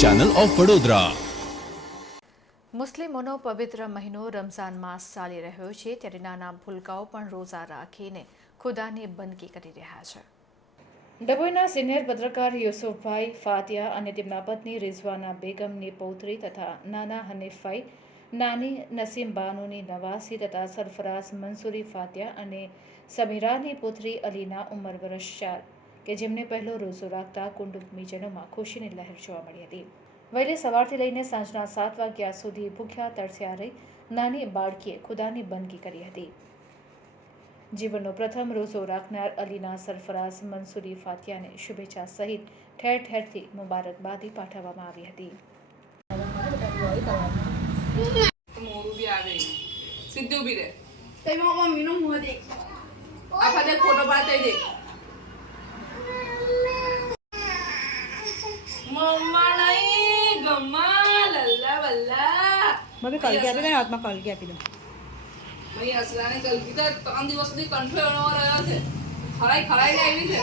Channel of Vadodara મુસ્લિમોનો પવિત્ર મહિનો રમઝાન માસ ચાલી રહ્યો છે ત્યારે નાના ભૂલકાઓ પણ રોઝા રાખીને ખુદાની બંદગી કરી રહ્યા છે. ડભોઈના સિનિયર પત્રકાર યુસુફભાઈ ફાતિયા અને તેમના પત્ની રિઝવાના બેગમની પૌત્રી તથા નાના હનીફભાઈ નાની નસીમ બાનુની નવાસી તથા સરફરાઝ મંસૂરી ફાતિયા અને સમીરાની પુત્રી અલીના ઉંમર વર્ષ ચાર. કે જેમને પહેલો રોઝો રાખતા કુટુંબીજનોમાં ખુશીની લહેર જોવા મળી હતી. વહેલી સવારથી લઈને સાંજના સાત વાગ્યા સુધી ભૂખ્યા તરસ્યા રહી નાની બાળકીએ ખુદાની બંદગી કરી હતી. જીવનનો પ્રથમ રોઝો રાખનાર અલીના સરફરાઝ મંસૂરી ફાતિયાને શુભેચ્છા સહિત ઠેર ઠેરથી મુબારકબાદી પાઠવવામાં આવી હતી. મોડું બી આવે. સીધું બી રે તેમાં મમ્મીનું મોં દેખ. આખા દે ફોટો પાડતા દે મમ્મા કલગી આપી દે હાથમાં કલગી આપી દો ભાઈ અસલાની કલગી તો ત્રણ દિવસ સુધી કંઠો રહ્યો છે. ખરાઈ ખરાઈ આવી છે.